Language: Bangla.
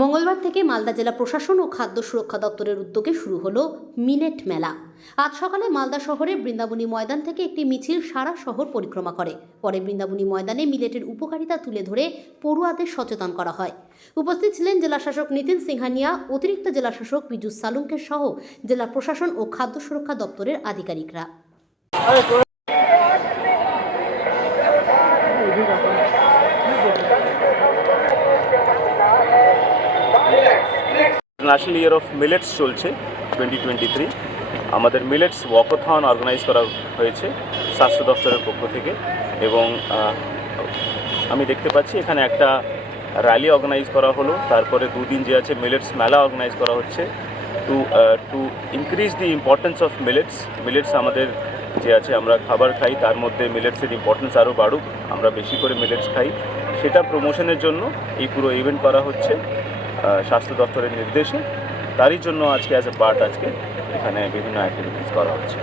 মঙ্গলবার থেকে মালদা জেলা প্রশাসন ও খাদ্য সুরক্ষা দপ্তরের উদ্যোগে শুরু হলো মিলেট মেলা। আজ সকালে মালদা শহরে বৃন্দাবনী ময়দান থেকে একটি মিছিল সারা শহর পরিক্রমা করে। পরে বৃন্দাবনী ময়দানে মিলেটের উপকারিতা তুলে ধরে পড়ুয়াদের সচেতন করা হয়। উপস্থিত ছিলেন জেলা শাসক নিতিন সিংহানিয়া, অতিরিক্ত জেলা শাসক পীযুষ সালুঙ্কের সহ জেলা প্রশাসন ও খাদ্য সুরক্ষা দপ্তরের আধিকারিকরা। ন্যাশনাল ইয়ার অফ মিলেটস চলছে টোয়েন্টি টোয়েন্টি থ্রি আমাদের মিলেটস ওয়াকথন অর্গানাইজ করা হয়েছে স্বাস্থ্য দপ্তরের পক্ষ থেকে এবং আমি দেখতে পাচ্ছি এখানে একটা র্যালি অর্গানাইজ করা হলো। তারপরে দুদিন যে আছে মিলেটস মেলা অর্গানাইজ করা হচ্ছে। To to increase the importance of millets millets আমাদের যে আছে আমরা খাবার খাই, তার মধ্যে মিলেটসের ইম্পর্টেন্স আরও বাড়ুক, আমরা বেশি করে মিলেটস খাই। সেটা প্রমোশনের জন্য এই পুরো ইভেন্ট করা হচ্ছে। স্বাস্থ্য দপ্তরের নির্দেশে। তারই জন্য আজকে অ্যাজ এ পার্ট আজকে এখানে বিভিন্ন অ্যাক্টিভিটিস করা হচ্ছে।